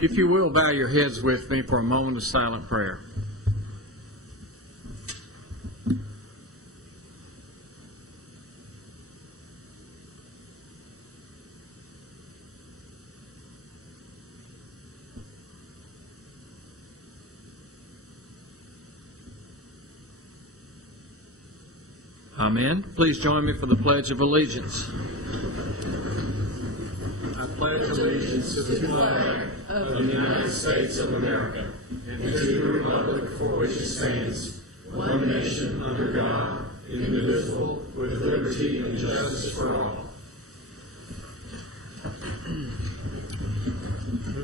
If you will, bow your heads with me for a moment of silent prayer. Amen. Please join me for the Pledge of Allegiance. I pledge allegiance to the flag of the United States of America and to the republic for which it stands, one nation under God, indivisible, with liberty and justice for all.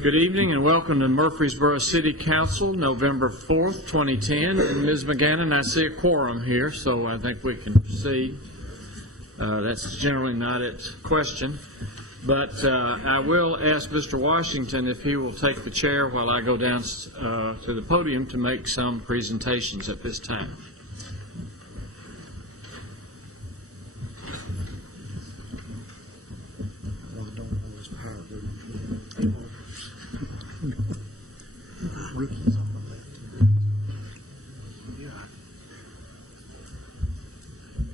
Good evening and welcome to Murfreesboro City Council, November 4th, 2010. And Ms. McGannon, I see a quorum here, so I think we can proceed. That's generally not at question. But I will ask Mr. Washington if he will take the chair while I go down to the podium to make some presentations at this time.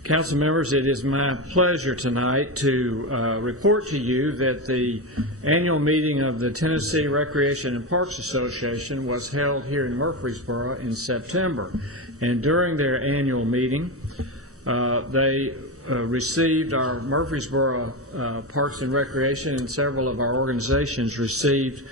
Council members, it is my pleasure tonight to report to you that the annual meeting of the Tennessee Recreation and Parks Association was held here in Murfreesboro in September. And during their annual meeting, they received our Murfreesboro Parks and Recreation, and several of our organizations received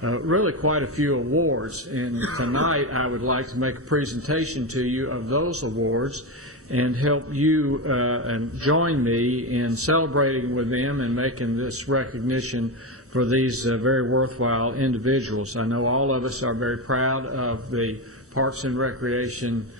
really quite a few awards. And tonight I would like to make a presentation to you of those awards and help you and join me in celebrating with them and making this recognition for these very worthwhile individuals. I know all of us are very proud of the Parks and Recreation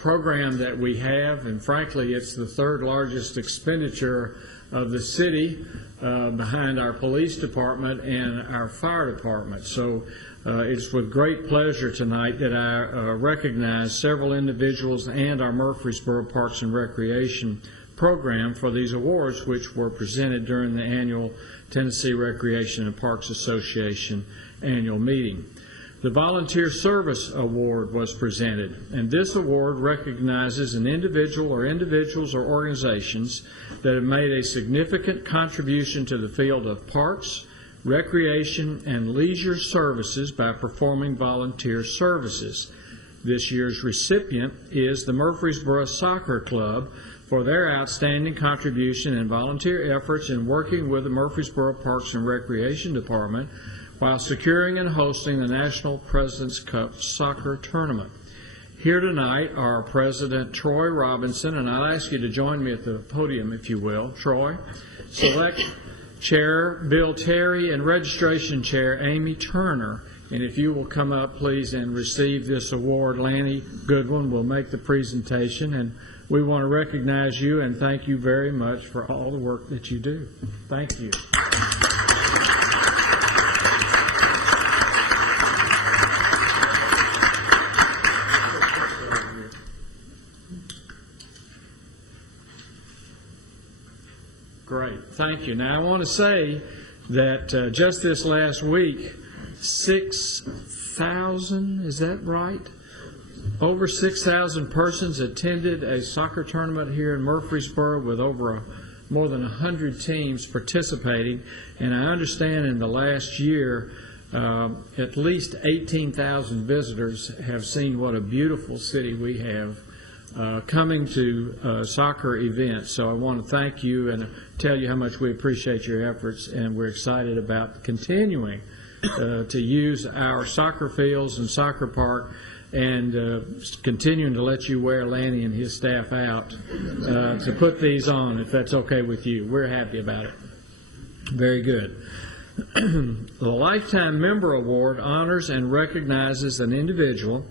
program that we have, and frankly it's the third largest expenditure of the city behind our police department and our fire department. So it's with great pleasure tonight that I recognize several individuals and our Murfreesboro Parks and Recreation program for these awards, which were presented during the annual Tennessee Recreation and Parks Association annual meeting. The Volunteer Service Award was presented, and this award recognizes an individual or individuals or organizations that have made a significant contribution to the field of parks, recreation, and leisure services by performing volunteer services. This year's recipient is the Murfreesboro Soccer Club for their outstanding contribution and volunteer efforts in working with the Murfreesboro Parks and Recreation Department while securing and hosting the National President's Cup Soccer Tournament. Here tonight are President Troy Robinson, and I'll ask you to join me at the podium, if you will. Troy. Select Chair Bill Terry and Registration Chair Amy Turner. And if you will come up, please, and receive this award. Lanny Goodwin will make the presentation, and we want to recognize you and thank you very much for all the work that you do. Thank you. Great. Thank you. Now, I want to say that just this last week, 6,000, is that right? Over 6,000 persons attended a soccer tournament here in Murfreesboro with over more than 100 teams participating. And I understand in the last year, at least 18,000 visitors have seen what a beautiful city we have coming to soccer events. So I want to thank you and tell you how much we appreciate your efforts, and we're excited about continuing to use our soccer fields and soccer park and continuing to let you wear Lanny and his staff out to put these on, if that's okay with you. We're happy about it. Very good. The Lifetime Member Award honors and recognizes an individual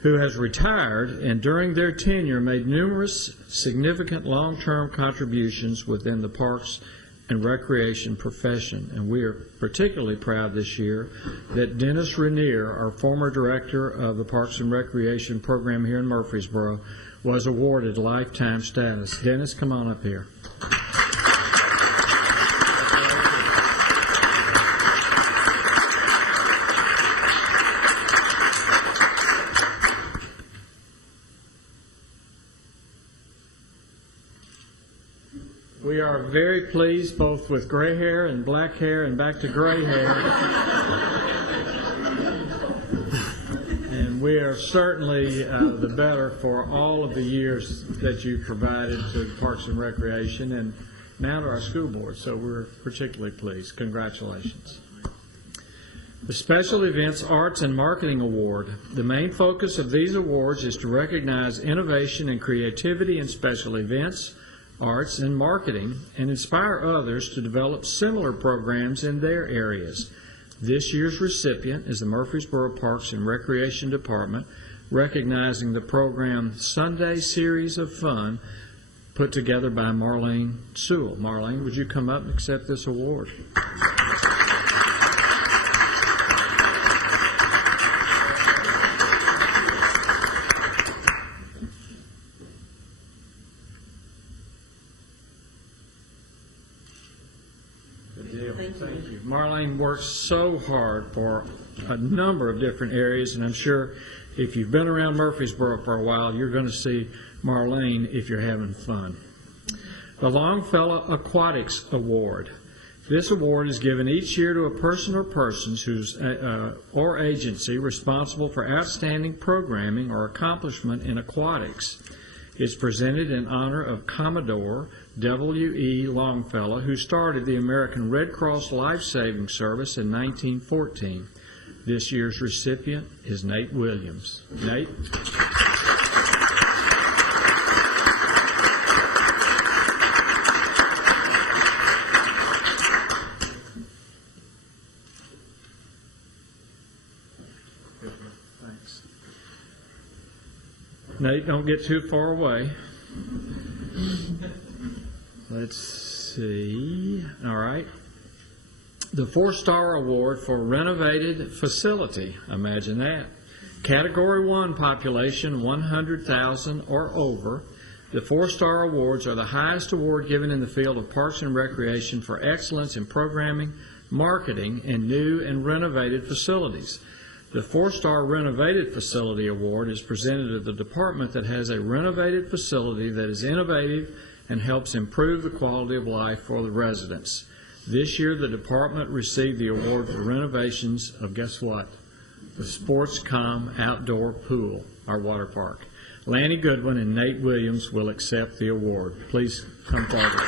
who has retired and during their tenure made numerous significant long-term contributions within the parks and recreation profession. And we are particularly proud this year that Dennis Rainier, our former director of the Parks and Recreation program here in Murfreesboro, was awarded lifetime status. Dennis, come on up here. We are very pleased both with gray hair and black hair and back to gray hair. And we are certainly the better for all of the years that you provided to Parks and Recreation and now to our school board. So we're particularly pleased. Congratulations. The Special Events Arts and Marketing Award. The main focus of these awards is to recognize innovation and creativity in special events, arts, and marketing, and inspire others to develop similar programs in their areas. This year's recipient is the Murfreesboro Parks and Recreation Department, recognizing the program Sunday Series of Fun put together by Marlene Sewell. Marlene, would you come up and accept this award? Thank you. Marlene works so hard for a number of different areas, and I'm sure if you've been around Murfreesboro for a while, you're going to see Marlene if you're having fun. The Longfellow Aquatics Award. This award is given each year to a person or persons whose or agency responsible for outstanding programming or accomplishment in aquatics. It's presented in honor of Commodore W.E. Longfellow, who started the American Red Cross Life-Saving Service in 1914. This year's recipient is Nate Williams. Nate? Thanks. Nate, don't get too far away. Let's see. All right. The 4-star award for Renovated facility. Imagine that. Category 1 population, 100,000 or over. The 4-star awards are the highest award given in the field of Parks and Recreation for excellence in programming, marketing, and new and renovated facilities. The 4-star Renovated Facility Award is presented to the department that has a renovated facility that is innovative and helps improve the quality of life for the residents. This year, the department received the award for renovations of, guess what? The Sportscom Outdoor Pool, our water park. Lanny Goodwin and Nate Williams will accept the award. Please come forward.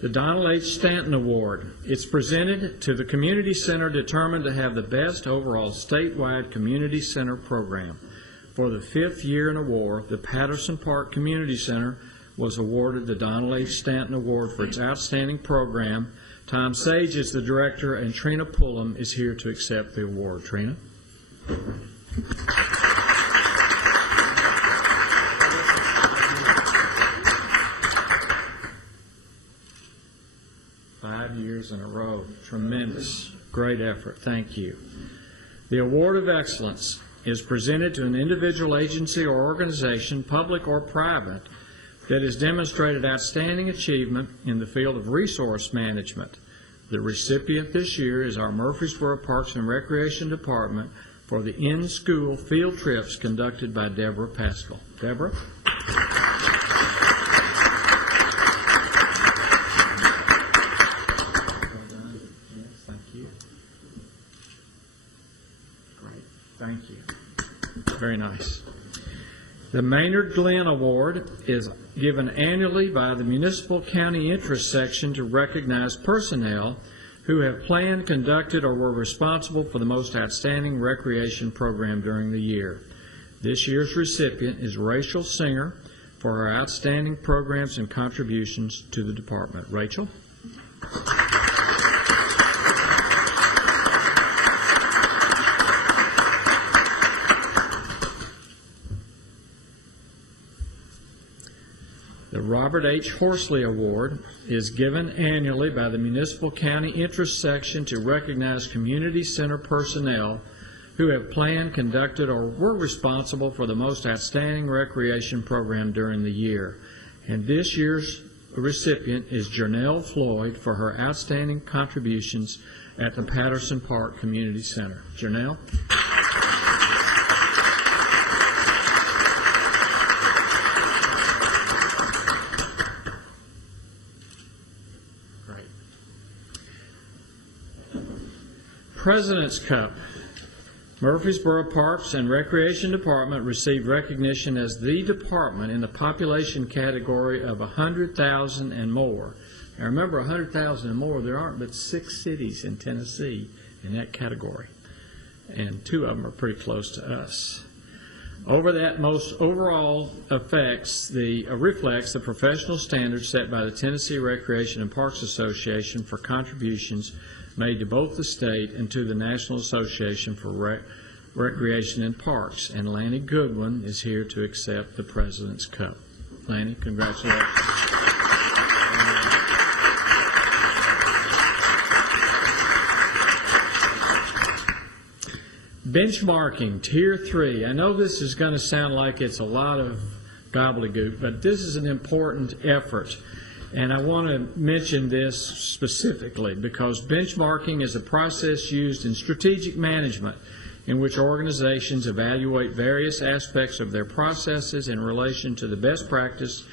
The Donald H. Stanton Award. It's presented to the community center determined to have the best overall statewide community center program. For the 5th year in a war, the Patterson Park Community Center was awarded the Donald H. Stanton Award for its outstanding program. Tom Sage is the director, and Trina Pullum is here to accept the award. Trina? Years in a row. Tremendous. Great effort. Thank you. The Award of Excellence is presented to an individual agency or organization, public or private, that has demonstrated outstanding achievement in the field of resource management. The recipient this year is our Murfreesboro Parks and Recreation Department for the in-school field trips conducted by Deborah Pascal. Deborah? Thank you. Very nice. The Maynard Glen Award is given annually by the Municipal County Interest Section to recognize personnel who have planned, conducted, or were responsible for the most outstanding recreation program during the year. This year's recipient is Rachel Singer for her outstanding programs and contributions to the department. Rachel? The Robert H. Horsley Award is given annually by the Municipal County Interest Section to recognize community center personnel who have planned, conducted, or were responsible for the most outstanding recreation program during the year. And this year's recipient is Jernell Floyd for her outstanding contributions at the Patterson Park Community Center. Jernell? Great. President's Cup. Murfreesboro Parks and Recreation Department received recognition as the department in the population category of 100,000 and more. Now remember, 100,000 and more, there aren't but 6 cities in Tennessee in that category, and 2 of them are pretty close to us. That most overall reflects the professional standards set by the Tennessee Recreation and Parks Association for contributions made to both the state and to the National Association for Recreation and Parks. And Lanny Goodwin is here to accept the President's Cup. Lanny, congratulations. Benchmarking, Tier 3. I know this is going to sound like it's a lot of gobbledygook, but this is an important effort. And I want to mention this specifically because benchmarking is a process used in strategic management in which organizations evaluate various aspects of their processes in relation to the best practice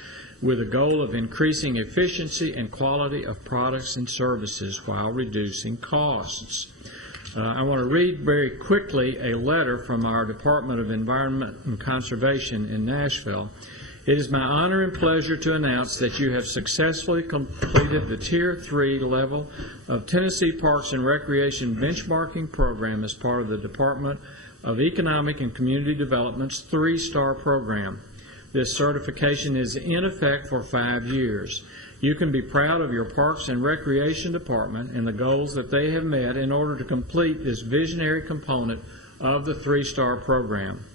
with a goal of increasing efficiency and quality of products and services while reducing costs. I want to read very quickly a letter from our Department of Environment and Conservation in Nashville. It is my honor and pleasure to announce that you have successfully completed the Tier 3 level of Tennessee Parks and Recreation benchmarking program as part of the Department of Economic and Community Development's 3-star program. This certification is in effect for 5 years. You can be proud of your Parks and Recreation Department and the goals that they have met in order to complete this visionary component of the 3-star program.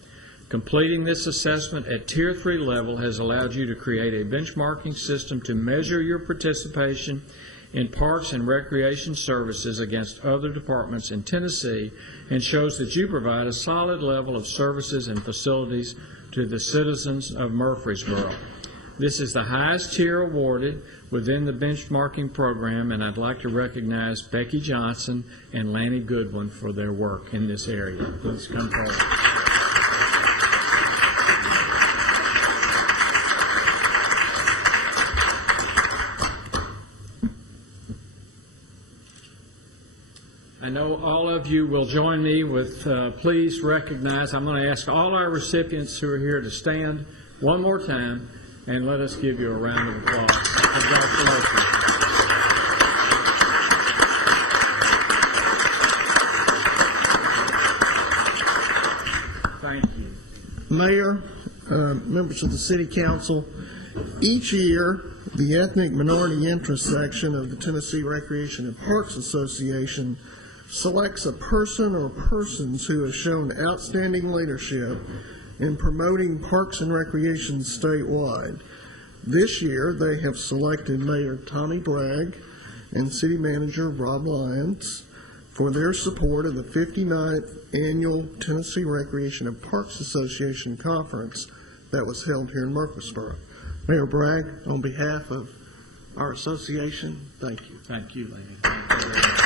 Completing this assessment at Tier 3 level has allowed you to create a benchmarking system to measure your participation in parks and recreation services against other departments in Tennessee and shows that you provide a solid level of services and facilities to the citizens of Murfreesboro. This is the highest tier awarded within the benchmarking program, and I'd like to recognize Becky Johnson and Lanny Goodwin for their work in this area. Please come forward. I know all of you will join me with please recognize. I'm going to ask all our recipients who are here to stand one more time and let us give you a round of applause. Congratulations. Thank you. Mayor, members of the City Council, each year the Ethnic Minority Interest section of the Tennessee Recreation and Parks Association selects a person or persons who have shown outstanding leadership in promoting parks and recreation statewide. This year, they have selected Mayor Tommy Bragg and City Manager Rob Lyons for their support of the 59th Annual Tennessee Recreation and Parks Association Conference that was held here in Murfreesboro. Mayor Bragg, on behalf of our association, thank you. Thank you, lady. Thank you very much.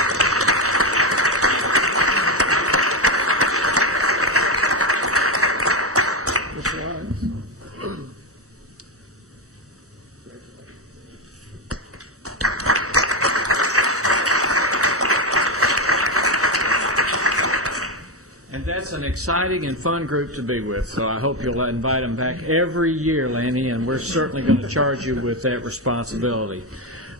And that's an exciting and fun group to be with, so I hope you'll invite them back every year, Lanny, and we're certainly going to charge you with that responsibility.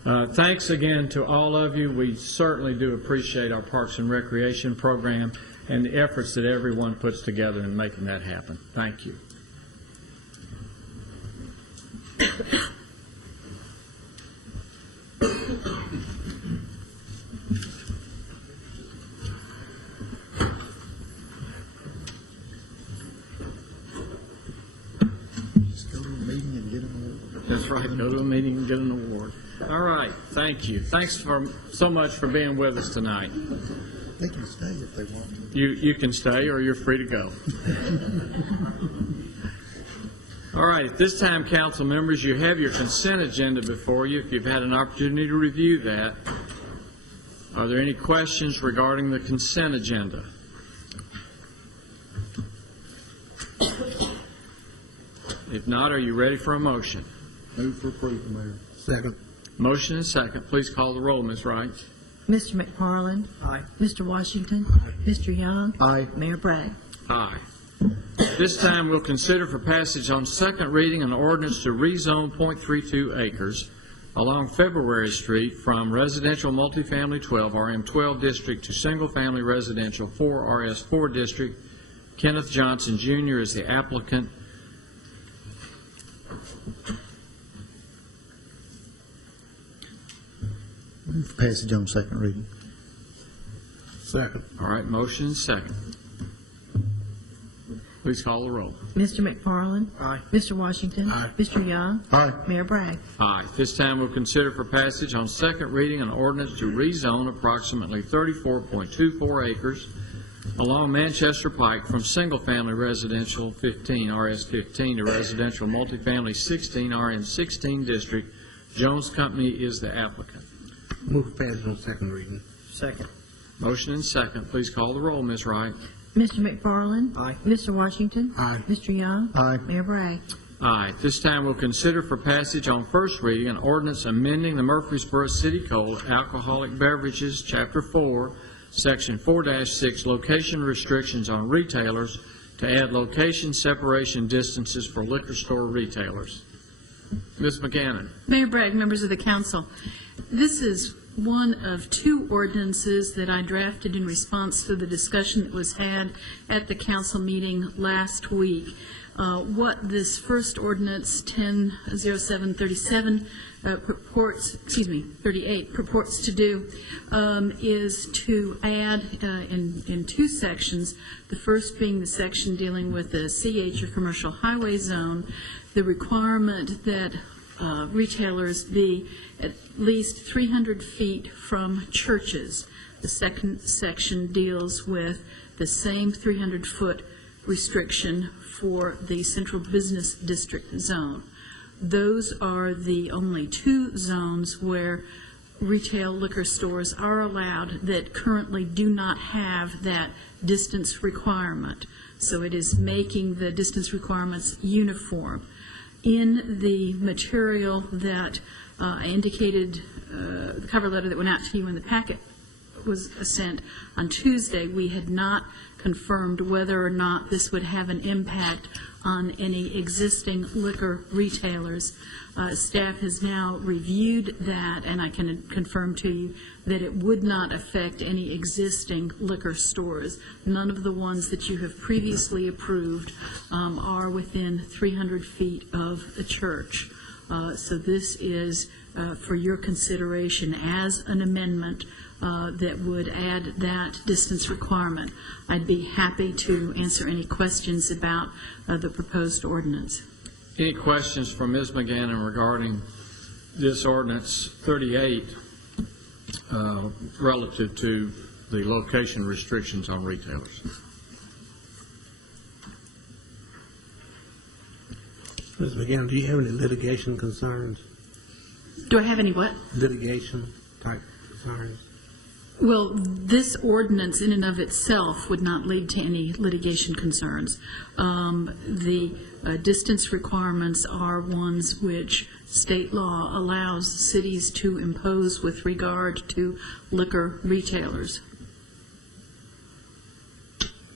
Thanks again to all of you. We certainly do appreciate our Parks and Recreation program and the efforts that everyone puts together in making that happen. Thank you. That's right. Go to a meeting and get an award. All right. Thank you. Thanks so much for being with us tonight. They can stay if they want to. You can stay or you're free to go. All right, at this time, council members, you have your consent agenda before you. If you've had an opportunity to review that, are there any questions regarding the consent agenda? If not, are you ready for a motion? Move for approval, Mayor. Second. Motion and second. Please call the roll, Ms. Wright. Mr. McFarland? Aye. Mr. Washington? Mr. Young? Aye. Mayor Bragg? Aye. This time we'll consider for passage on second reading an ordinance to rezone .32 acres along February Street from residential multifamily 12 RM12 district to single-family residential 4 RS4 district. Kenneth Johnson Jr. is the applicant. Move for passage on second reading. Second. All right, motion and second. Please call the roll. Mr. McFarland? Aye. Mr. Washington? Aye. Mr. Young? Aye. Mayor Bragg? Aye. This time we'll consider for passage on second reading an ordinance to rezone approximately 34.24 acres along Manchester Pike from single-family residential 15 RS15 to residential multifamily 16 RM16 district. Jones Company is the applicant. Move for passage on second reading. Second. Motion and second. Please call the roll, Ms. Wright. Mr. McFarland? Aye. Mr. Washington? Aye. Mr. Young? Aye. Mayor Bragg? Aye. This time we'll consider for passage on first reading an ordinance amending the Murfreesboro City Code Alcoholic Beverages, Chapter 4, Section 4-6, location restrictions on retailers to add location separation distances for liquor store retailers. Ms. McGannon. Mayor Bragg, members of the council, this is one of two ordinances that I drafted in response to the discussion that was had at the council meeting last week. What this first ordinance, 100737, purports to do is to add in two sections, the first being the section dealing with the CH or commercial highway zone, the requirement that retailers be at least 300 feet from churches. The second section deals with the same 300-foot restriction for the central business district zone. Those are the only two zones where retail liquor stores are allowed that currently do not have that distance requirement. So it is making the distance requirements uniform. In the material that I indicated, the cover letter that went out to you in the packet was sent on Tuesday, we had not confirmed whether or not this would have an impact on any existing liquor retailers. Staff has now reviewed that, and I can confirm to you that it would not affect any existing liquor stores. None of the ones that you have previously approved are within 300 feet of a church. So this is for your consideration as an amendment that would add that distance requirement. I'd be happy to answer any questions about the proposed ordinance. Any questions from Ms. McGannon regarding this ordinance 38 relative to the location restrictions on retailers? Ms. McGann, do you have any litigation concerns? Do I have any what? Litigation type concerns? Well, this ordinance in and of itself would not lead to any litigation concerns. The distance requirements are ones which state law allows cities to impose with regard to liquor retailers.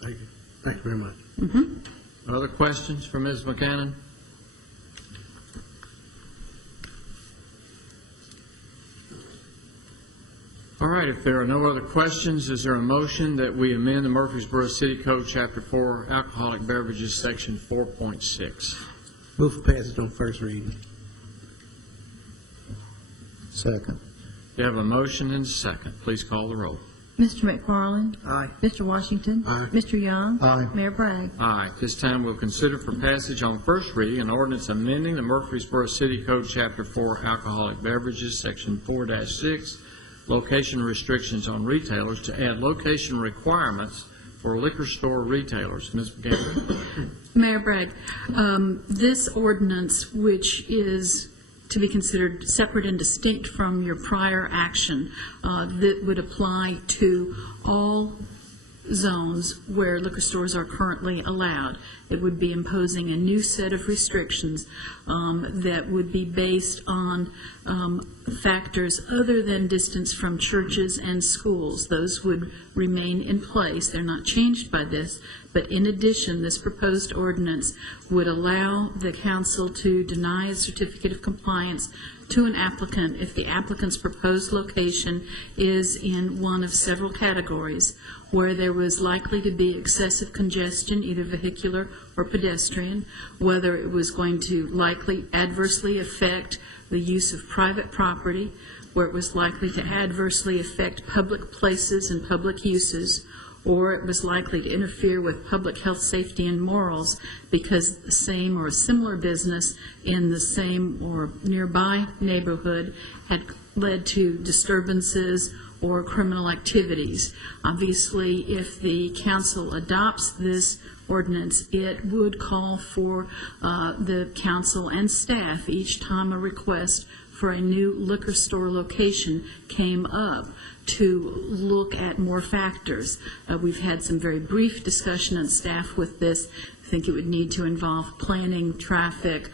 Thank you. Thank you very much. Mm-hmm. Other questions for Ms. McGannon? All right, if there are no other questions, is there a motion that we amend the Murfreesboro City Code, Chapter 4, Alcoholic Beverages, Section 4.6? Move for passage on first reading. Second. You have a motion and a second. Please call the roll. Mr. McFarland? Aye. Mr. Washington? Aye. Mr. Young? Aye. Mayor Bragg? Aye. This time we'll consider for passage on first reading an ordinance amending the Murfreesboro City Code, Chapter 4, Alcoholic Beverages, Section 4-6, location restrictions on retailers to add location requirements for liquor store retailers. Ms. McGann. Mayor Bragg, this ordinance, which is to be considered separate and distinct from your prior action, that would apply to all zones where liquor stores are currently allowed. It would be imposing a new set of restrictions that would be based on factors other than distance from churches and schools. Those would remain in place. They're not changed by this. But in addition, this proposed ordinance would allow the council to deny a certificate of compliance to an applicant if the applicant's proposed location is in one of several categories, where there was likely to be excessive congestion, either vehicular or pedestrian, whether it was going to likely adversely affect the use of private property, where it was likely to adversely affect public places and public uses, or it was likely to interfere with public health, safety, and morals because the same or a similar business in the same or nearby neighborhood had led to disturbances or criminal activities. Obviously, if the council adopts this ordinance, it would call for the council and staff each time a request for a new liquor store location came up to look at more factors. We've had some very brief discussion on staff with this. I think it would need to involve planning, traffic,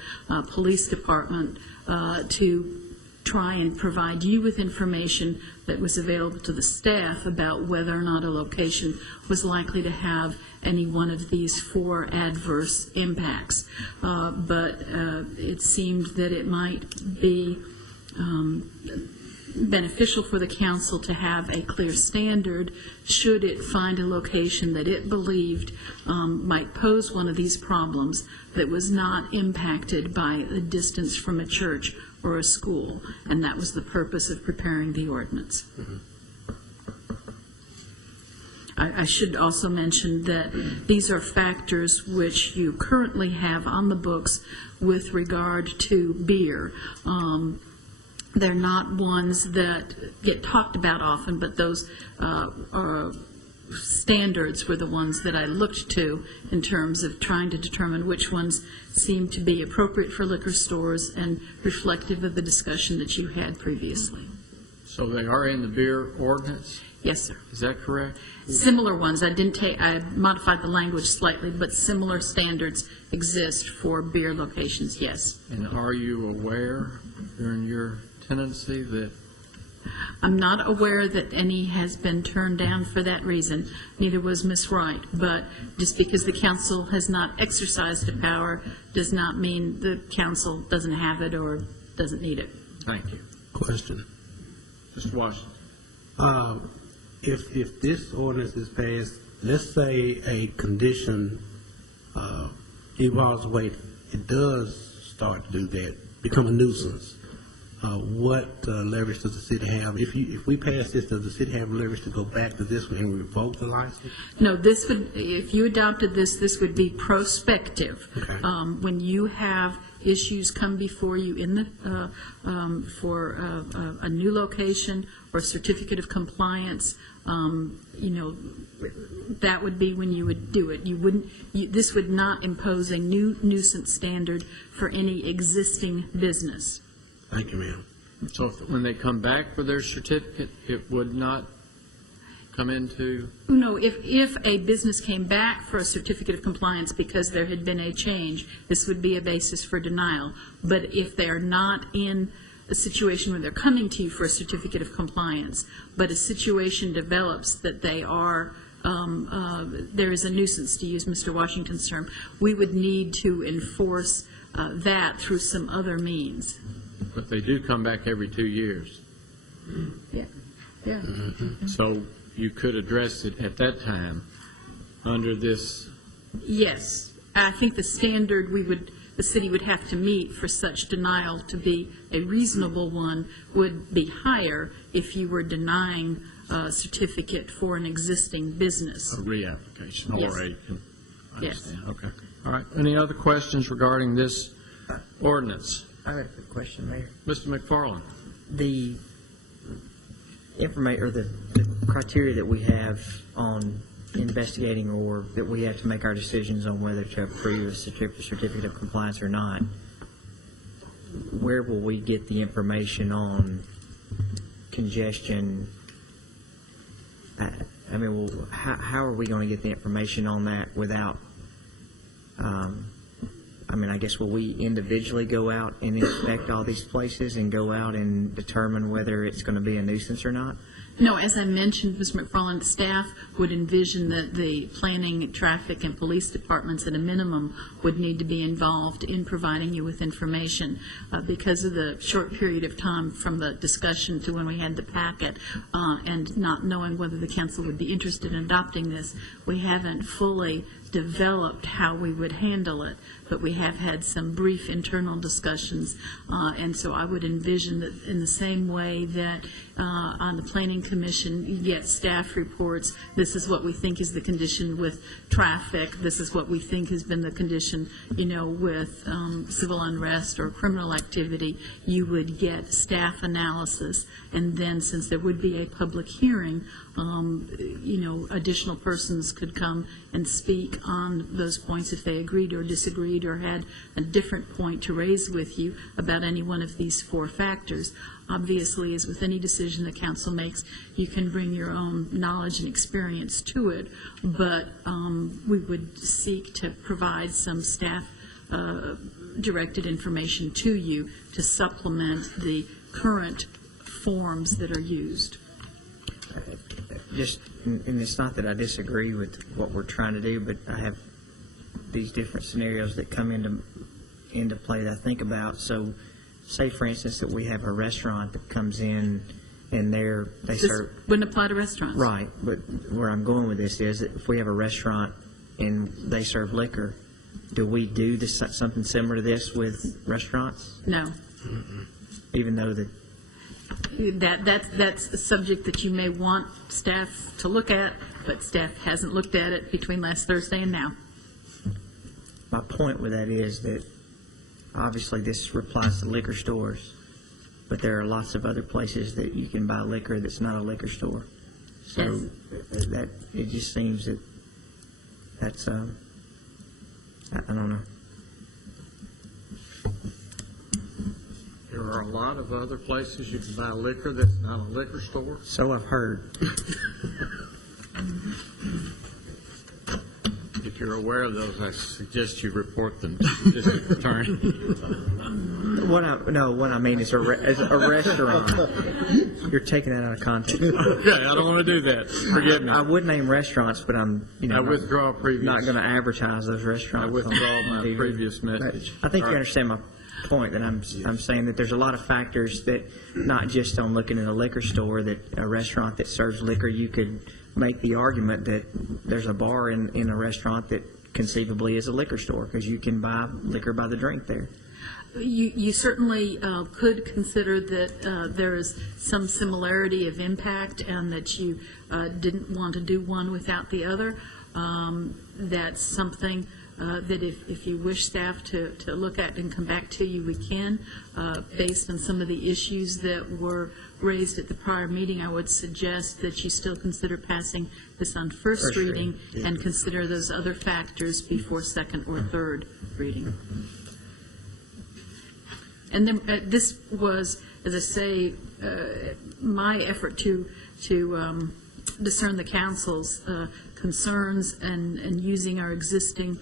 police department to try and provide you with information that was available to the staff about whether or not a location was likely to have any one of these 4 adverse impacts. But it seemed that it might be beneficial for the council to have a clear standard should it find a location that it believed might pose one of these problems that was not impacted by the distance from a church or a school, and that was the purpose of preparing the ordinance. I should also mention that these are factors which you currently have on the books with regard to beer. They're not ones that get talked about often, but those standards were the ones that I looked to in terms of trying to determine which ones seemed to be appropriate for liquor stores and reflective of the discussion that you had previously. So they are in the beer ordinance? Yes, sir. Is that correct? Similar ones. I modified the language slightly, but similar standards exist for beer locations, yes. And are you aware during your tenancy that I'm not aware that any has been turned down for that reason. Neither was Ms. Wright. But just because the council has not exercised the power does not mean the council doesn't have it or doesn't need it. Thank you. Question. Mr. Washington. If this ordinance is passed, let's say a condition evolves away, it does start to do that, become a nuisance. What leverage does the city have? If we pass this, does the city have leverage to go back to this one and revoke the license? No, this would, if you adopted this would be prospective. Okay. When you have issues come before you in the for a new location or certificate of compliance, that would be when you would do it. You wouldn't. This would not impose a new nuisance standard for any existing business. Thank you, ma'am. So when they come back for their certificate, it would not come into? No, if a business came back for a certificate of compliance because there had been a change, this would be a basis for denial. But if they are not in a situation where they're coming to you for a certificate of compliance, but a situation develops that they are, there is a nuisance, to use Mr. Washington's term, we would need to enforce that through some other means. But they do come back every 2 years. Yeah. Yeah. So you could address it at that time under this. Yes. I think the standard the city would have to meet for such denial to be a reasonable one would be higher if you were denying a certificate for an existing business. A reapplication Yes. or a. Yes. Okay. All right. Any other questions regarding this ordinance? I have a question, Mayor. Mr. McFarland. The information or the criteria that we have on investigating, or that we have to make our decisions on whether to approve a certificate of compliance or not, where will we get the information on congestion? I mean, well, how are we going to get the information on that without, I mean, I guess will we individually go out and inspect all these places and go out and determine whether it's going to be a nuisance or not? No, as I mentioned, Mr. McFarland, staff would envision that the planning, traffic, and police departments at a minimum would need to be involved in providing you with information. Because of the short period of time from the discussion to when we had the packet, and not knowing whether the council would be interested in adopting this, we haven't fully developed how we would handle it, but we have had some brief internal discussions, and so I would envision that in the same way that on the Planning Commission you get staff reports, this is what we think is the condition with traffic, this is what we think has been the condition, with civil unrest or criminal activity, you would get staff analysis, and then since there would be a public hearing, additional persons could come and speak on those points if they agreed or disagreed or had a different point to raise with you about any one of these four factors. Obviously, as with any decision the council makes, you can bring your own knowledge and experience to it, but we would seek to provide some staff directed information to you to supplement the current forms that are used. And it's not that I disagree with what we're trying to do, but I have these different scenarios that come into play that I think about. So, say for instance that we have a restaurant that comes in and they serve. Wouldn't apply to restaurants. Right, but where I'm going with this is that if we have a restaurant and they serve liquor, do we do something similar to this with restaurants? No. Even though that's a subject that you may want staff to look at, but staff hasn't looked at it between last Thursday and now. My point with that is that obviously this applies to liquor stores, but there are lots of other places that you can buy liquor that's not a liquor store. So that it just seems that that's I don't know. There are a lot of other places you can buy liquor that's not a liquor store. So I've heard. If you're aware of those, I suggest you report them to the district attorney. What I mean is a restaurant. You're taking that out of context. Okay, I don't want to do that. Forgive me. I would name restaurants, but I'm I withdraw previous. not going to advertise those restaurants. I withdraw my TV. previous message. I think All you right. understand my point, that I'm saying that there's a lot of factors that, not just on looking at a liquor store, that a restaurant that serves liquor, you could make the argument that there's a bar in a restaurant that conceivably is a liquor store because you can buy liquor by the drink there. You certainly could consider that there is some similarity of impact and that you didn't want to do one without the other. That's something that if you wish staff to look at and come back to you, we can. Based on some of the issues that were raised at the prior meeting, I would suggest that you still consider passing this on first reading and consider those other factors before second or third reading. And then this was, as I say, my effort to discern the council's concerns and using our existing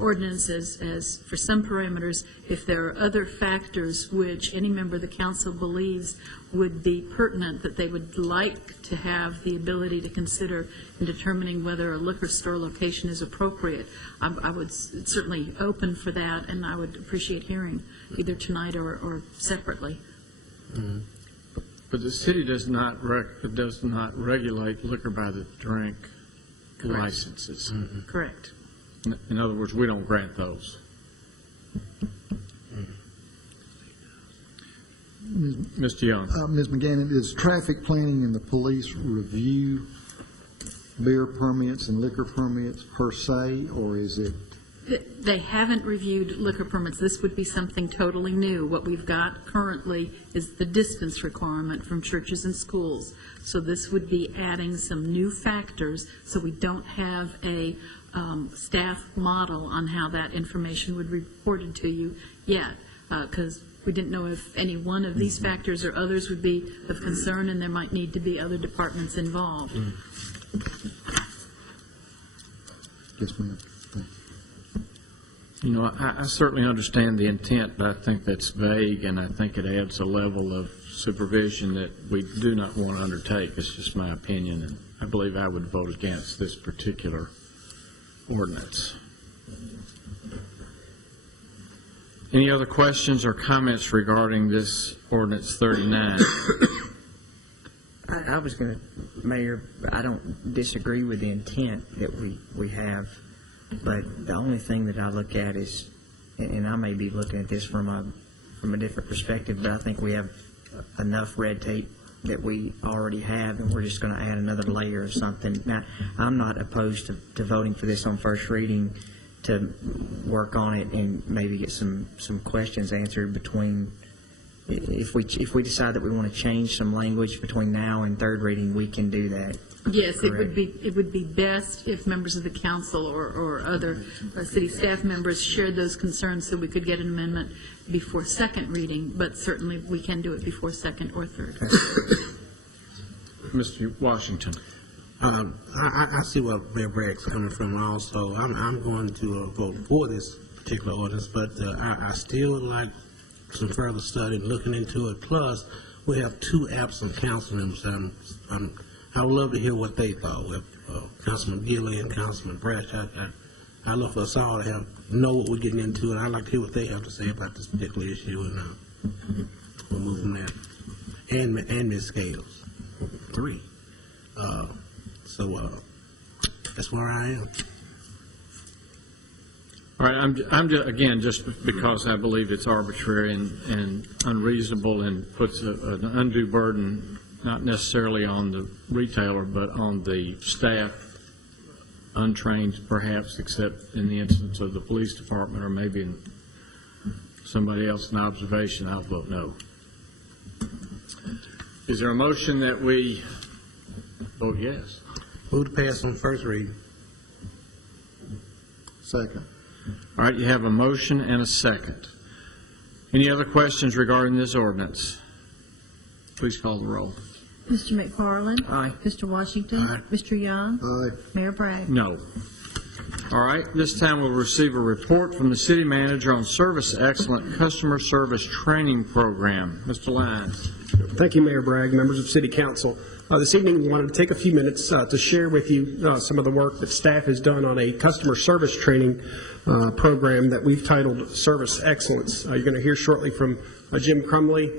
ordinances as for some parameters. If there are other factors which any member of the council believes would be pertinent that they would like to have the ability to consider in determining whether a liquor store location is appropriate, I would certainly open for that, and I would appreciate hearing either tonight or separately. Mm-hmm. But the city does not regulate liquor by the drink licenses. Mm-hmm. Correct. In other words, we don't grant those. Mr. Young. Ms. McGannon, is traffic planning and the police review beer permits and liquor permits per se, or is it They haven't reviewed liquor permits. This would be something totally new. What we've got currently is the distance requirement from churches and schools. So this would be adding some new factors, so we don't have a staff model on how that information would be reported to you yet, because we didn't know if any one of these factors or others would be of concern, and there might need to be other departments involved. Yes, ma'am. You know, I certainly understand the intent, but I think that's vague, and I think it adds a level of supervision that we do not want to undertake. It's just my opinion, and I believe I would vote against this particular ordinance. Any other questions or comments regarding this ordinance 39? I was going to, Mayor, I don't disagree with the intent that we have, but the only thing that I look at is, and I may be looking at this from a different perspective, but I think we have enough red tape that we already have, and we're just going to add another layer of something. Now, I'm not opposed to voting for this on first reading, to work on it and maybe get some questions answered between, if we decide that we want to change some language between now and third reading, we can do that. Yes, Correct. it would be best if members of the council or other city staff members shared those concerns so we could get an amendment before second reading, but certainly we can do it before second or third. Mr. Washington. I see where Mayor Bragg's coming from also. I'm going to vote for this particular ordinance, but I still would like some further study looking into it. Plus, we have 2 absent council members. I would love to hear what they thought. With Councilman Dilate and Councilman Brash, I love for us all to know what we're getting into, and I'd like to hear what they have to say about this particular issue, and we'll move from there. And Ms. Scales, 3. So that's where I am. All right, I'm just, again, just because I believe it's arbitrary and unreasonable and puts an undue burden, not necessarily on the retailer, but on the staff, untrained perhaps, except in the instance of the police department or maybe in somebody else in observation, I'll vote no. Is there a motion that we vote yes? Move to pass on first reading. Second. All right, you have a motion and a second. Any other questions regarding this ordinance? Please call the roll. Mr. McFarland? Aye. Mr. Washington? Aye. Mr. Young? Aye. Mayor Bragg? No. All right, this time we'll receive a report from the city manager on Service Excellent Customer Service Training Program. Mr. Lyons. Thank you, Mayor Bragg, members of City Council. This evening, we wanted to take a few minutes to share with you some of the work that staff has done on a customer service training program that we've titled Service Excellence. You're going to hear shortly from Jim Crumley,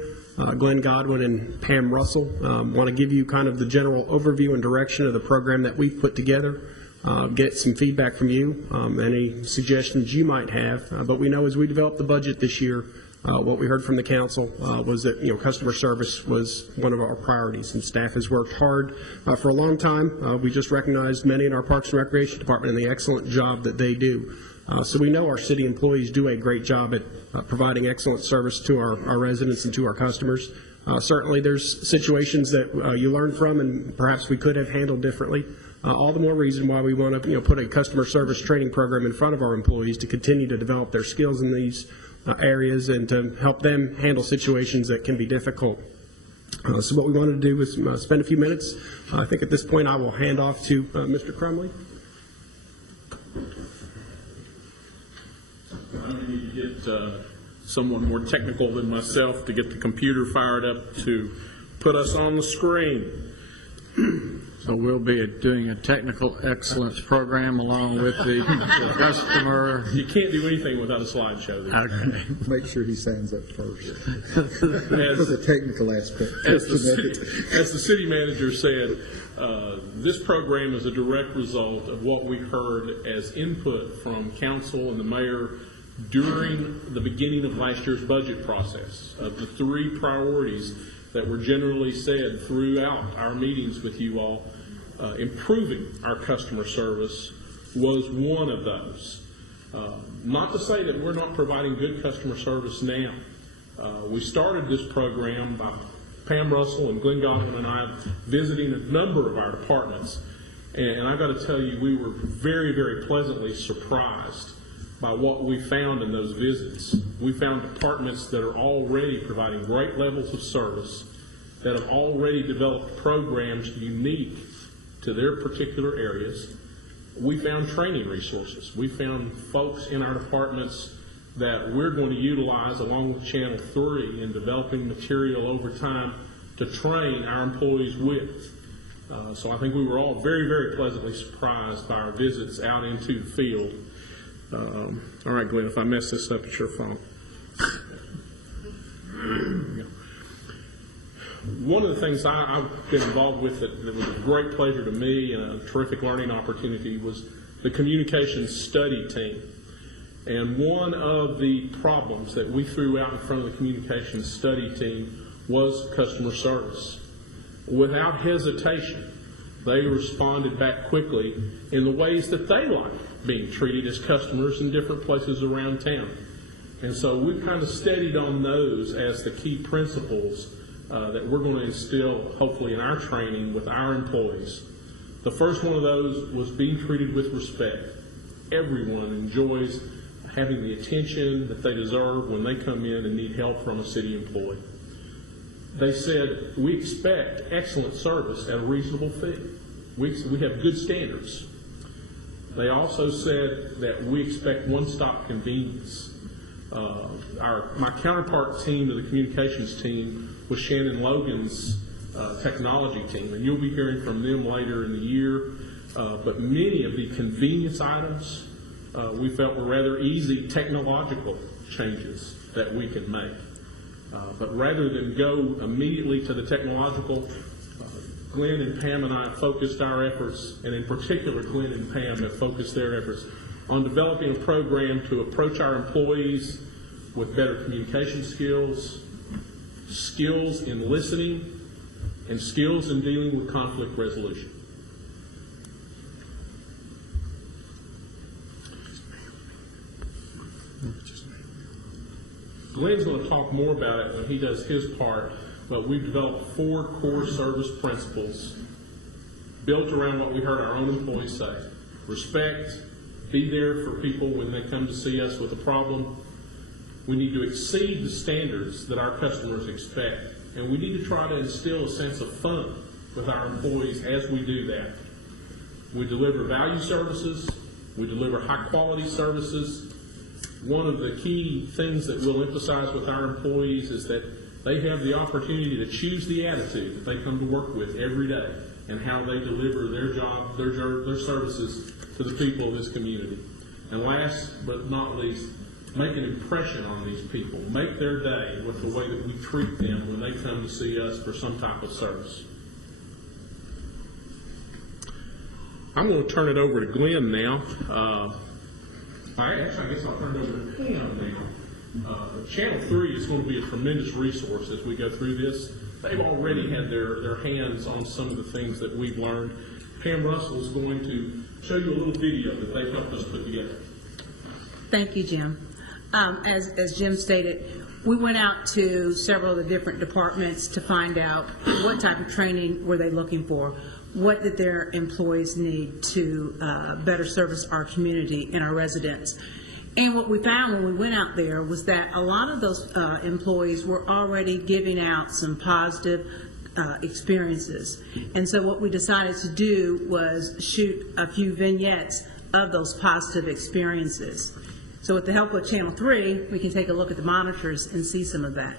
Glen Godwin, and Pam Russell. Want to give you kind of the general overview and direction of the program that we've put together, get some feedback from you, any suggestions you might have. But we know as we develop the budget this year, what we heard from the council was that customer service was one of our priorities, and staff has worked hard for a long time. We just recognized many in our Parks and Recreation Department and the excellent job that they do. So we know our city employees do a great job at providing excellent service to our residents and to our customers. Certainly there's situations that you learn from and perhaps we could have handled differently. All the more reason why we want to put a customer service training program in front of our employees to continue to develop their skills in these areas and to help them handle situations that can be difficult. So what we wanted to do was spend a few minutes. I think at this point I will hand off to Mr. Crumley. I need to get someone more technical than myself to get the computer fired up to put us on the screen. So we'll be doing a technical excellence program along with the customer. You can't do anything without a slideshow. Okay. Make sure he signs up first for the technical aspect. As the city manager said, this program is a direct result of what we heard as input from council and the mayor during the beginning of last year's budget process. Of the 3 priorities that were generally said throughout our meetings with you all, improving our customer service was one of those. Not to say that we're not providing good customer service now. We started this program by Pam Russell and Glen and I visiting a number of our departments. And I got to tell you, we were very, very pleasantly surprised by what we found in those visits. We found departments that are already providing great levels of service, that have already developed programs unique to their particular areas. We found training resources. We found folks in our departments that we're going to utilize along with Channel 3 in developing material over time to train our employees with. So I think we were all very, very pleasantly surprised by our visits out into the field. All right, Glenn, if I mess this up, it's your fault. One of the things I've been involved with that was a great pleasure to me and a terrific learning opportunity was the communications study team. And one of the problems that we threw out in front of the communications study team was customer service. Without hesitation, they responded back quickly in the ways that they like being treated as customers in different places around town. And so we've kind of steadied on those as the key principles that we're going to instill, hopefully, in our training with our employees. The first one of those was being treated with respect. Everyone enjoys having the attention that they deserve when they come in and need help from a city employee. They said, we expect excellent service at a reasonable fee. We have good standards. They also said that we expect one-stop convenience. My counterpart team to the communications team was Shannon Logan's technology team, and you'll be hearing from them later in the year. But many of the convenience items we felt were rather easy technological changes that we can make. But rather than go immediately to the technological, Glen and Pam and I focused our efforts, and in particular Glen and Pam have focused their efforts on developing a program to approach our employees with better communication skills, skills in listening, and skills in dealing with conflict resolution. Glen's going to talk more about it when he does his part, but we've developed 4 core service principles built around what we heard our own employees say. Respect, be there for people when they come to see us with a problem. We need to exceed the standards that our customers expect, and we need to try to instill a sense of fun with our employees as we do that. We deliver value services. We deliver high-quality services. One of the key things that we'll emphasize with our employees is that they have the opportunity to choose the attitude that they come to work with every day and how they deliver their job, their services to the people of this community. And last but not least, make an impression on these people. Make their day with the way that we treat them when they come to see us for some type of service. I'm going to turn it over to Glen now. I guess I'll turn it over to Pam now. Channel 3 is going to be a tremendous resource as we go through this. They've already had their hands on some of the things that we've learned. Pam Russell is going to show you a little video that they've helped us put together. Thank you, Jim. As Jim stated, we went out to several of the different departments to find out what type of training were they looking for. What did their employees need to better service our community and our residents? And what we found when we went out there was that a lot of those employees were already giving out some positive experiences. And so what we decided to do was shoot a few vignettes of those positive experiences. So with the help of Channel 3, we can take a look at the monitors and see some of that.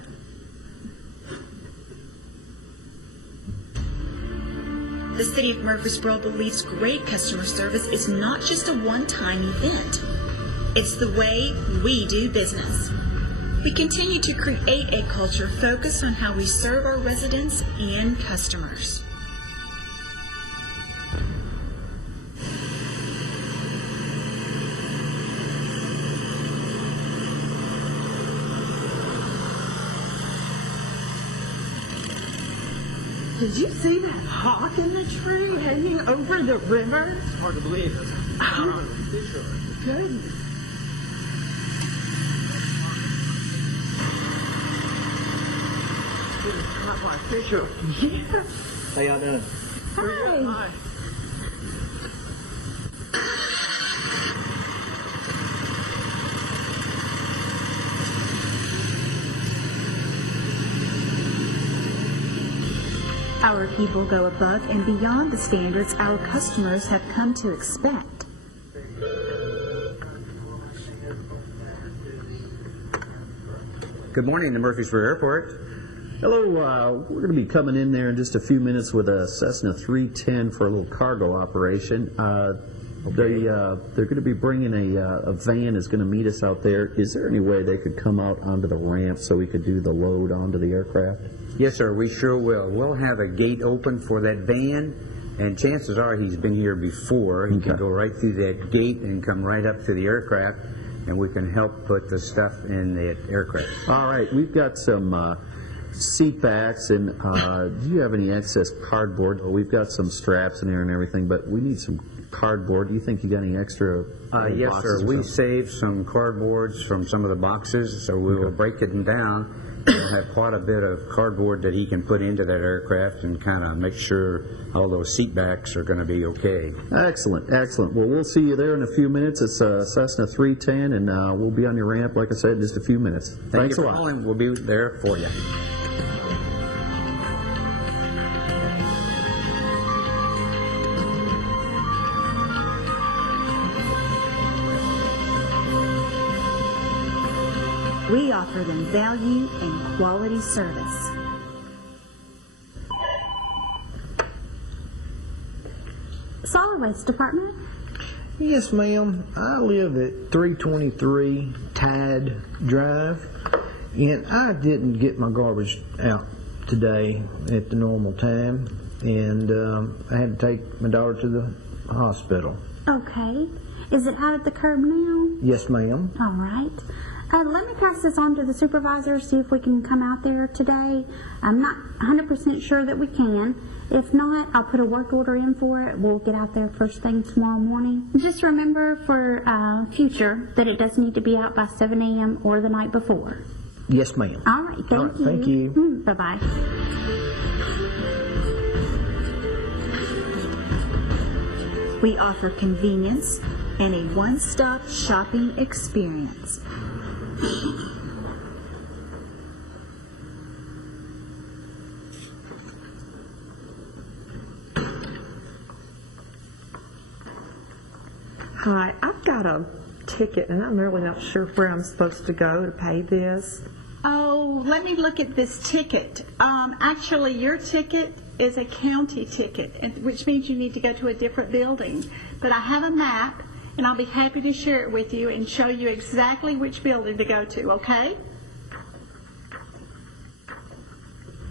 The City of Murfreesboro believes great customer service is not just a one-time event. It's the way we do business. We continue to create a culture focused on how we serve our residents and customers. Did you see that hawk in the tree hanging over the river? Hard to believe. Oh, goodness. have my official. Yeah. How y'all doing? Hi. Our people go above and beyond the standards our customers have come to expect. Good morning to Murfreesboro Airport. Hello, we're going to be coming in there in just a few minutes with a Cessna 310 for a little cargo operation. They're going to be bringing a van is going to meet us out there. Is there any way they could come out onto the ramp so we could do the load onto the aircraft? Yes, sir, we sure will. We'll have a gate open for that van, and chances are he's been here before. He can go right through that gate and come right up to the aircraft, and we can help put the stuff in the aircraft. All right, we've got some seat backs, and do you have any excess cardboard? Well, we've got some straps in there and everything, but we need some cardboard. Do you think you got any extra Yes, boxes sir. or We something? saved some cardboards from some of the boxes, so we will break it down. We'll have quite a bit of cardboard that he can put into that aircraft and kind of make sure all those seat backs are going to be okay. Excellent, excellent. Well, we'll see you there in a few minutes. It's Cessna 310, and we'll be on your ramp, like I said, in just a few minutes. Thank Thanks you a for lot. calling. We'll be there for you. We offer them value and quality service. Solid Waste Department? Yes, ma'am. I live at 323 Tide Drive, and I didn't get my garbage out today at the normal time, and I had to take my daughter to the hospital. Okay. Is it out at the curb now? Yes, ma'am. All right. Let me pass this on to the supervisor, see if we can come out there today. I'm not 100% sure that we can. If not, I'll put a work order in for it. We'll get out there first thing tomorrow morning. Just remember for future that it does need to be out by 7 a.m. or the night before. Yes, ma'am. All right, thank you. Thank you. Bye-bye. We offer convenience and a one-stop shopping experience. Hi, I've got a ticket, and I'm really not sure where I'm supposed to go to pay this. Oh, let me look at this ticket. Actually, your ticket is a county ticket, which means you need to go to a different building. But I have a map, and I'll be happy to share it with you and show you exactly which building to go to, okay?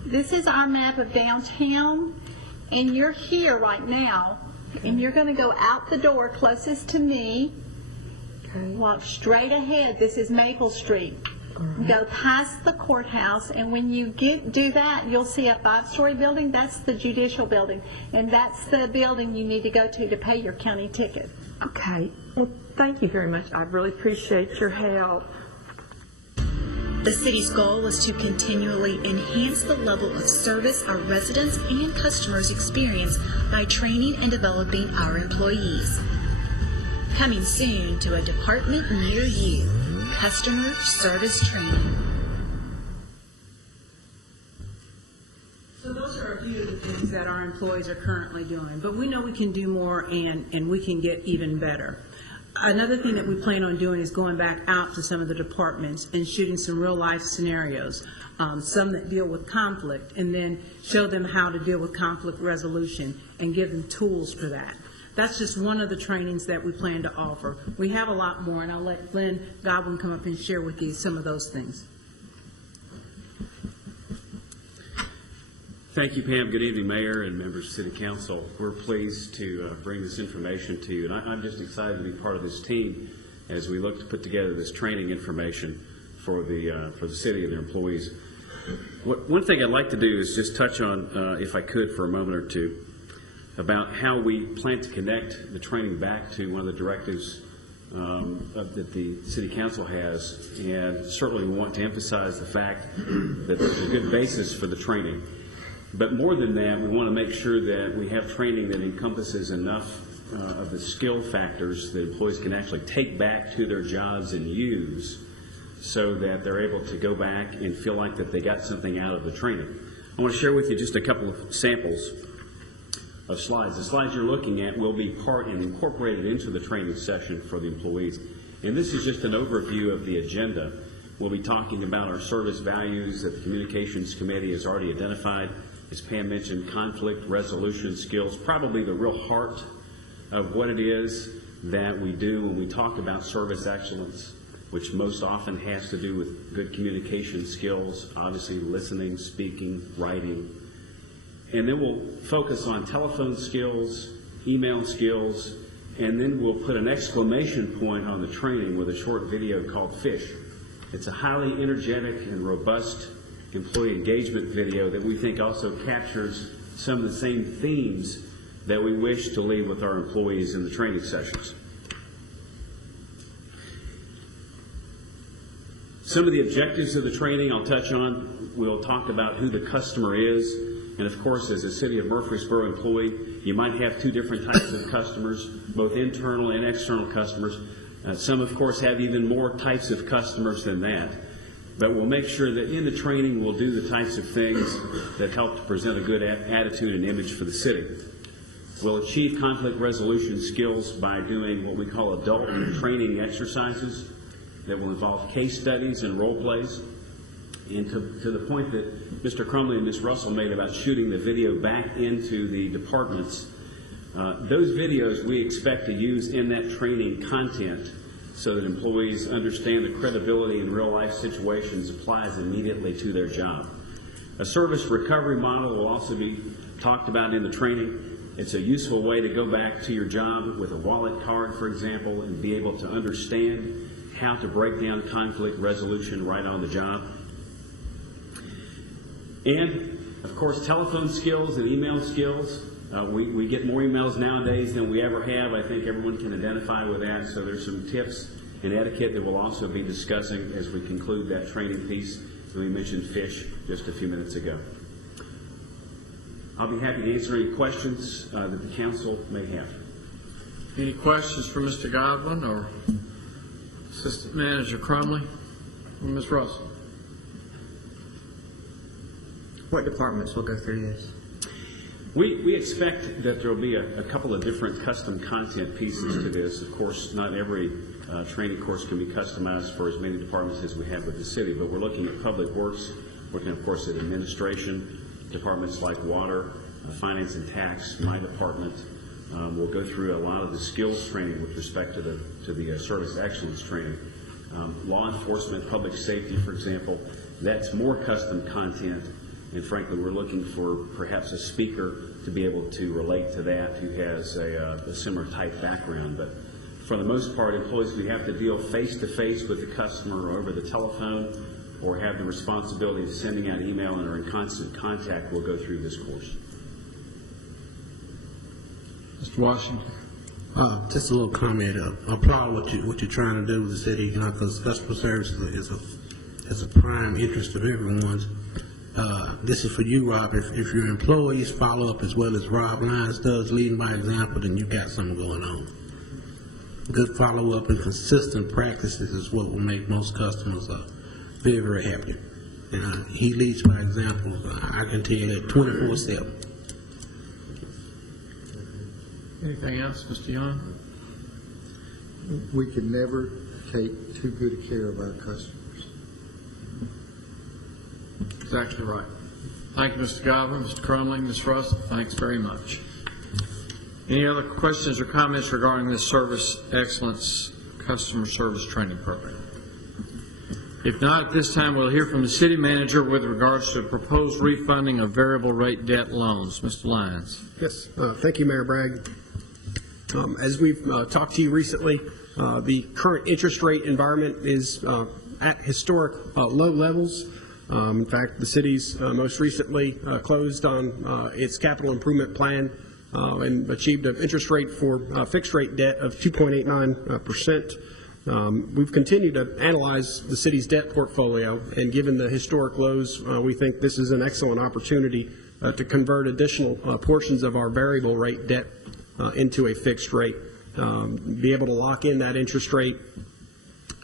This is our map of downtown, and you're here right now, and you're going to go out the door closest to me, walk straight ahead. This is Maple Street. Go past the courthouse, and when you do that, you'll see a 5-story building. That's the judicial building, and that's the building you need to go to pay your county ticket. Okay. Well, thank you very much. I really appreciate your help. The city's goal is to continually enhance the level of service our residents and customers experience by training and developing our employees. Coming soon to a department near you, Customer Service Training. So those are a few of the things that our employees are currently doing, but we know we can do more and we can get even better. Another thing that we plan on doing is going back out to some of the departments and shooting some real life scenarios, some that deal with conflict, and then show them how to deal with conflict resolution and give them tools for that. That's just one of the trainings that we plan to offer. We have a lot more, and I'll let Glen Godwin come up and share with you some of those things. Thank you, Pam. Good evening, Mayor and members of City Council. We're pleased to bring this information to you, and I'm just excited to be part of this team as we look to put together this training information for the city and their employees. One thing I'd like to do is just touch on, if I could, for a moment or two, about how we plan to connect the training back to one of the directives that the City Council has, and certainly we want to emphasize the fact that there's a good basis for the training. But more than that, we want to make sure that we have training that encompasses enough of the skill factors that employees can actually take back to their jobs and use, so that they're able to go back and feel like that they got something out of the training. I want to share with you just a couple of samples of slides. The slides you're looking at will be part and incorporated into the training session for the employees. And this is just an overview of the agenda. We'll be talking about our service values that the Communications Committee has already identified. As Pam mentioned, conflict resolution skills, probably the real heart of what it is that we do when we talk about service excellence, which most often has to do with good communication skills, obviously listening, speaking, writing. And then we'll focus on telephone skills, email skills, and then we'll put an exclamation point on the training with a short video called Fish. It's a highly energetic and robust employee engagement video that we think also captures some of the same themes that we wish to leave with our employees in the training sessions. Some of the objectives of the training I'll touch on. We'll talk about who the customer is. And of course, as a City of Murfreesboro employee, you might have two different types of customers, both internal and external customers. Some, of course, have even more types of customers than that. But we'll make sure that in the training we'll do the types of things that help to present a good attitude and image for the city. We'll achieve conflict resolution skills by doing what we call adult training exercises that will involve case studies and role plays. And to the point that Mr. Crumley and Ms. Russell made about shooting the video back into the departments, those videos we expect to use in that training content so that employees understand the credibility in real-life situations applies immediately to their job. A service recovery model will also be talked about in the training. It's a useful way to go back to your job with a wallet card, for example, and be able to understand how to break down conflict resolution right on the job. And, of course, telephone skills and email skills. We get more emails nowadays than we ever have. I think everyone can identify with that. So there's some tips and etiquette that we'll also be discussing as we conclude that training piece. We mentioned Fish just a few minutes ago. I'll be happy to answer any questions that the council may have. Any questions for Mr. Godwin or Assistant Manager Crumley or Ms. Russell? What departments will go through this? We expect that there will be a couple of different custom content pieces to this. Of course, not every training course can be customized for as many departments as we have with the city, but we're looking at public works, looking, of course, at administration, departments like water, finance and tax, my department. We'll go through a lot of the skills training with respect to the service excellence training. Law enforcement, public safety, for example, that's more custom content. And frankly, we're looking for perhaps a speaker to be able to relate to that who has a similar type background. But for the most part, employees who have to deal face-to-face with the customer or over the telephone or have the responsibility of sending out email and are in constant contact will go through this course. Mr. Washington. Just a little comment. Applaud what you're trying to do with the city, because customer service is a prime interest of everyone's. This is for you, Rob. If your employees follow up as well as Rob Lyons does, leading by example, then you got something going on. Good follow-up and consistent practices is what will make most customers very, very happy. And he leads by example. I can tell you that 24/7. Anything else, Mr. Young? We can never take too good a care of our customers. Exactly right. Thank you, Mr. Godwin, Mr. Crumley, Ms. Russell. Thanks very much. Any other questions or comments regarding this Service Excellence Customer Service Training Program? If not, at this time we'll hear from the City Manager with regards to proposed refunding of variable rate debt loans. Mr. Lyons. Yes. Thank you, Mayor Bragg. As we've talked to you recently, the current interest rate environment is at historic low levels. In fact, the city's most recently closed on its capital improvement plan and achieved an interest rate for fixed rate debt of 2.89%. We've continued to analyze the city's debt portfolio, and given the historic lows, we think this is an excellent opportunity to convert additional portions of our variable rate debt into a fixed rate. Be able to lock in that interest rate,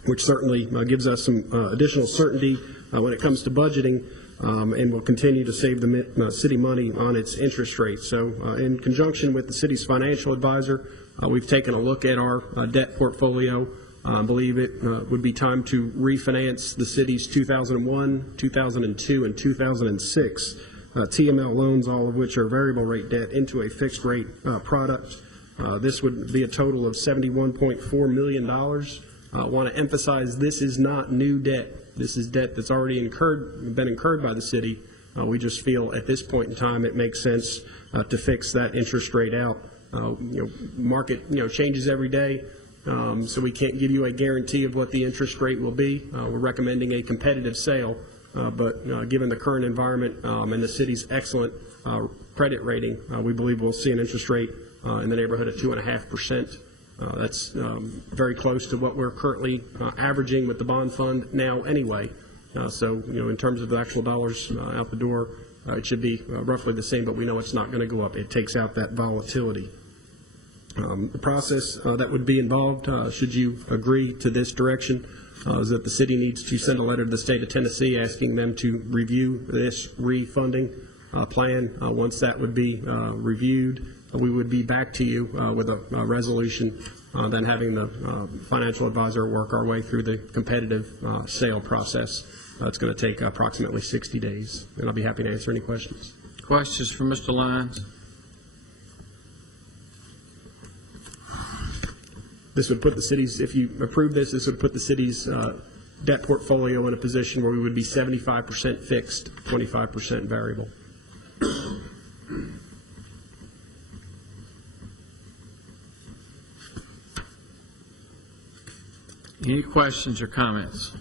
which certainly gives us some additional certainty when it comes to budgeting, and will continue to save the city money on its interest rate. So in conjunction with the city's financial advisor, we've taken a look at our debt portfolio. I believe it would be time to refinance the city's 2001, 2002, and 2006 TML loans, all of which are variable rate debt, into a fixed rate product. This would be a total of $71.4 million. I want to emphasize this is not new debt. This is debt that's already been incurred by the city. We just feel at this point in time it makes sense to fix that interest rate out. Market changes every day, so we can't give you a guarantee of what the interest rate will be. We're recommending a competitive sale, but given the current environment and the city's excellent credit rating, we believe we'll see an interest rate in the neighborhood of 2.5%. That's very close to what we're currently averaging with the bond fund now anyway. So in terms of the actual dollars out the door, it should be roughly the same, but we know it's not going to go up. It takes out that volatility. The process that would be involved, should you agree to this direction, is that the city needs to send a letter to the state of Tennessee asking them to review this refunding plan. Once that would be reviewed, we would be back to you with a resolution, then having the financial advisor work our way through the competitive sale process. It's going to take approximately 60 days, and I'll be happy to answer any questions. Questions for Mr. Lyons? This would put the city's, if you approve this, this would put the city's debt portfolio in a position where we would be 75% fixed, 25% variable. Any questions or comments?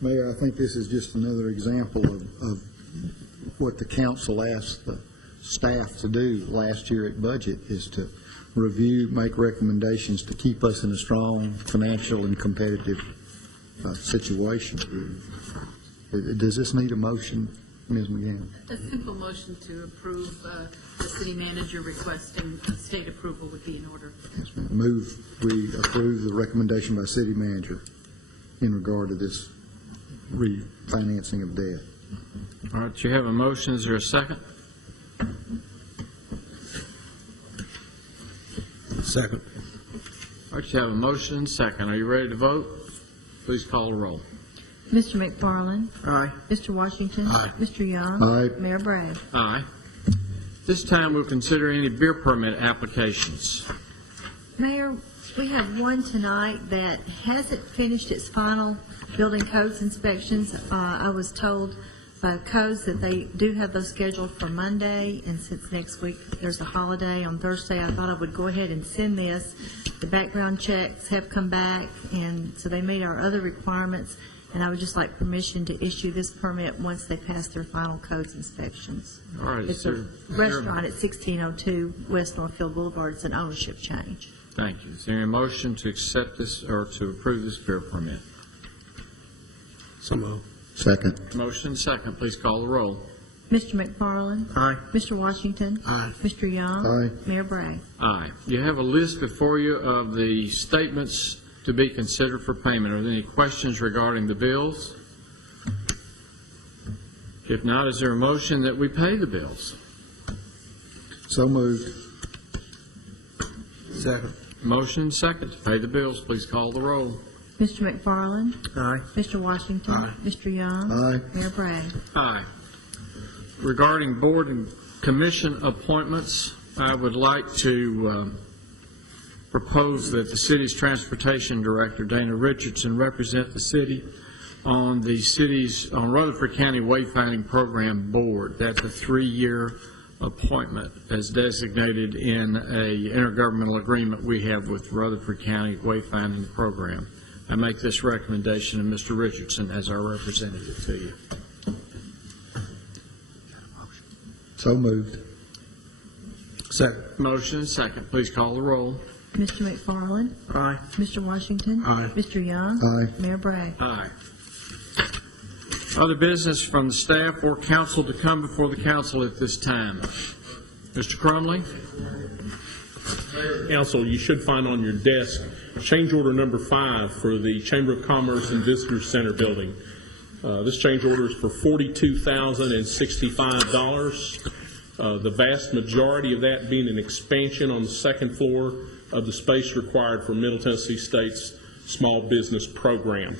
Mayor, I think this is just another example of what the council asked the staff to do last year at budget, is to review, make recommendations to keep us in a strong financial and competitive situation. Does this need a motion, Ms. McGann? A simple motion to approve the city manager requesting state approval would be in order. Move we approve the recommendation by city manager in regard to this refinancing of debt. All right, you have a motion. Is there a second? Second. All right, you have a motion and second. Are you ready to vote? Please call the roll. Mr. McFarland? Aye. Mr. Washington? Aye. Mr. Young? Aye. Mayor Bragg? Aye. This time we'll consider any beer permit applications. Mayor, we have one tonight that hasn't finished its final building codes inspections. I was told by codes that they do have those scheduled for Monday, and since next week there's a holiday on Thursday, I thought I would go ahead and send this. The background checks have come back, and so they meet our other requirements, and I would just like permission to issue this permit once they pass their final codes inspections. All right. It's a restaurant at 1602 West Northfield Boulevard. It's an ownership change. Thank you. Is there a motion to accept this or to approve this beer permit? So moved. Second. Motion second. Please call the roll. Mr. McFarland? Aye. Mr. Washington? Aye. Mr. Young? Aye. Mayor Bragg? Aye. You have a list before you of the statements to be considered for payment. Are there any questions regarding the bills? If not, is there a motion that we pay the bills? So moved. Second. Motion second to pay the bills. Please call the roll. Mr. McFarland? Aye. Mr. Washington? Aye. Mr. Young? Aye. Mayor Bragg? Aye. Regarding board and commission appointments, I would like to propose that the city's transportation director, Dana Richardson, represent the city on the city's Rutherford County Wayfinding Program Board. That's a 3-year appointment as designated in a intergovernmental agreement we have with Rutherford County Wayfinding Program. I make this recommendation, and Mr. Richardson as our representative to you. So moved. Second. Motion and second. Please call the roll. Mr. McFarland? Aye. Mr. Washington? Aye. Mr. Young? Aye. Mayor Bragg? Aye. Other business from the staff or council to come before the council at this time. Mr. Crumley? Council, you should find on your desk change order number 5 for the Chamber of Commerce and Visitor Center building. This change order is for $42,065. The vast majority of that being an expansion on the second floor of the space required for Middle Tennessee State's small business program.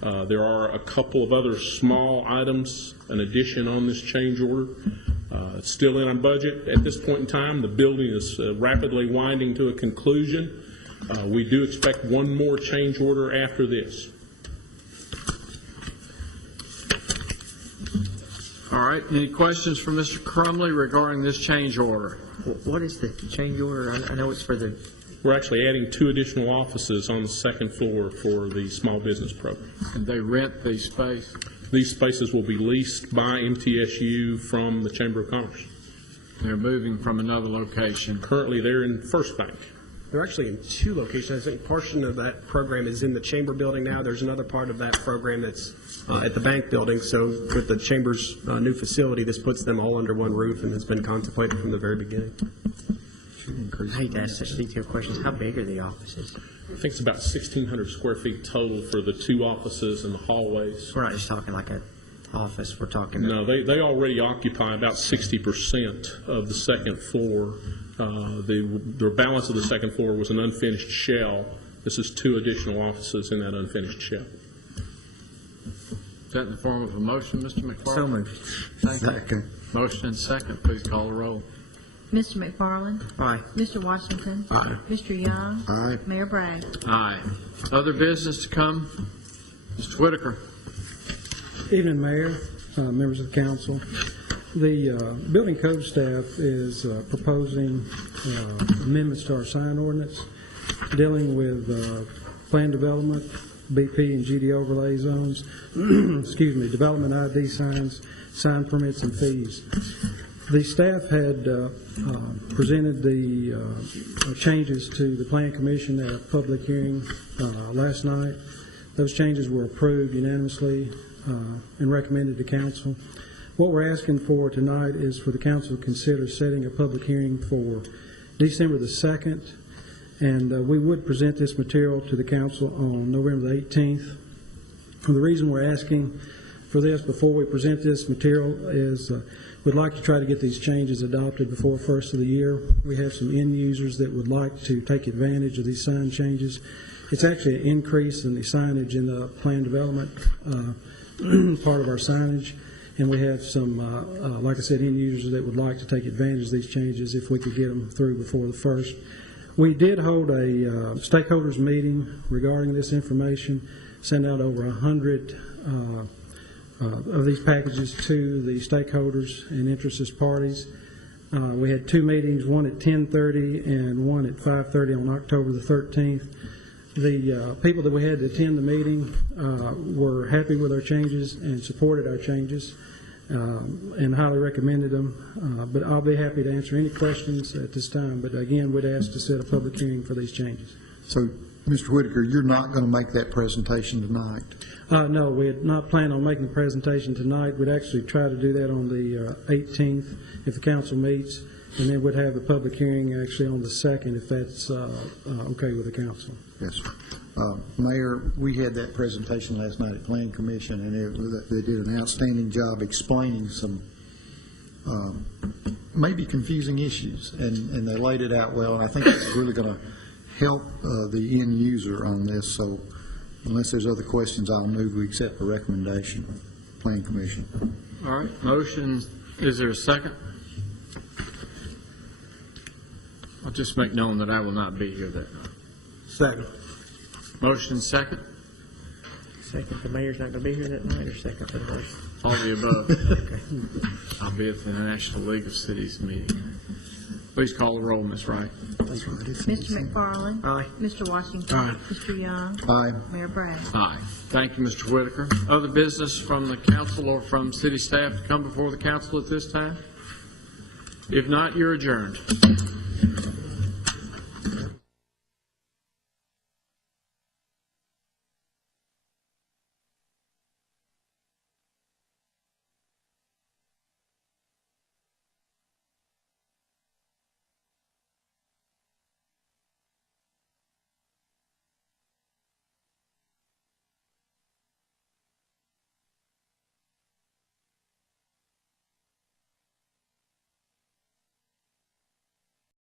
There are a couple of other small items, an addition on this change order. It's still in on budget at this point in time. The building is rapidly winding to a conclusion. We do expect one more change order after this. All right. Any questions from Mr. Crumley regarding this change order? What is the change order? I know it's for the... We're actually adding 2 additional offices on the second floor for the small business program. And they rent the space? These spaces will be leased by MTSU from the Chamber of Commerce. They're moving from another location. Currently, they're in First Bank. They're actually in 2 locations. I think portion of that program is in the Chamber building now. There's another part of that program that's at the bank building. So with the Chamber's new facility, this puts them all under one roof and has been contemplated from the very beginning. I hate to ask such detailed questions. How big are the offices? I think it's about 1,600 square feet total for the 2 offices and the hallways. We're not just talking like an office. We're talking... No, they already occupy about 60% of the second floor. The balance of the second floor was an unfinished shell. This is 2 additional offices in that unfinished shell. Is that in the form of a motion, Mr. McFarland? So moved. Second. Motion and second. Please call the roll. Mr. McFarland? Aye. Mr. Washington? Aye. Mr. Young? Aye. Mayor Bragg? Aye. Other business to come? Mr. Whitaker? Evening, Mayor, members of the council. The building code staff is proposing amendments to our sign ordinance dealing with plan development, BP and GD overlay zones, excuse me, development ID signs, sign permits, and fees. The staff had presented the changes to the Plan Commission at a public hearing last night. Those changes were approved unanimously and recommended to council. What we're asking for tonight is for the council to consider setting a public hearing for December the 2nd, and we would present this material to the council on November the 18th. And the reason we're asking for this before we present this material is we'd like to try to get these changes adopted before the first of the year. We have some end users that would like to take advantage of these sign changes. It's actually an increase in the signage in the plan development part of our signage. And we have some, like I said, end users that would like to take advantage of these changes if we could get them through before the first. We did hold a stakeholders meeting regarding this information, send out over 100 of these packages to the stakeholders and interested parties. We had 2 meetings, one at 10:30 and one at 5:30 on October the 13th. The people that we had to attend the meeting were happy with our changes and supported our changes and highly recommended them. But I'll be happy to answer any questions at this time. But again, we'd ask to set a public hearing for these changes. So, Mr. Whitaker, you're not going to make that presentation tonight? No, we had not planned on making the presentation tonight. We'd actually try to do that on the 18th if the council meets, and then we'd have a public hearing actually on the 2nd if that's okay with the council. Yes. Mayor, we had that presentation last night at Plan Commission, and they did an outstanding job explaining some maybe confusing issues, and they laid it out well, and I think it's really going to help the end user on this. So unless there's other questions, I'll move we accept the recommendation of Plan Commission. All right. Motion. Is there a second? I'll just make known that I will not be here that night. Second. Motion second. Second, the mayor's not going to be here that night, or second for the mayor? All the above. Okay. I'll be at the National League of Cities meeting. Please call the roll, Ms. Wright. Mr. McFarland. Aye. Mr. Washington. Aye. Mr. Young. Aye. Mayor Bragg. Aye. Thank you, Mr. Whitaker. Other business from the council or from city staff to come before the council at this time? If not, you're adjourned.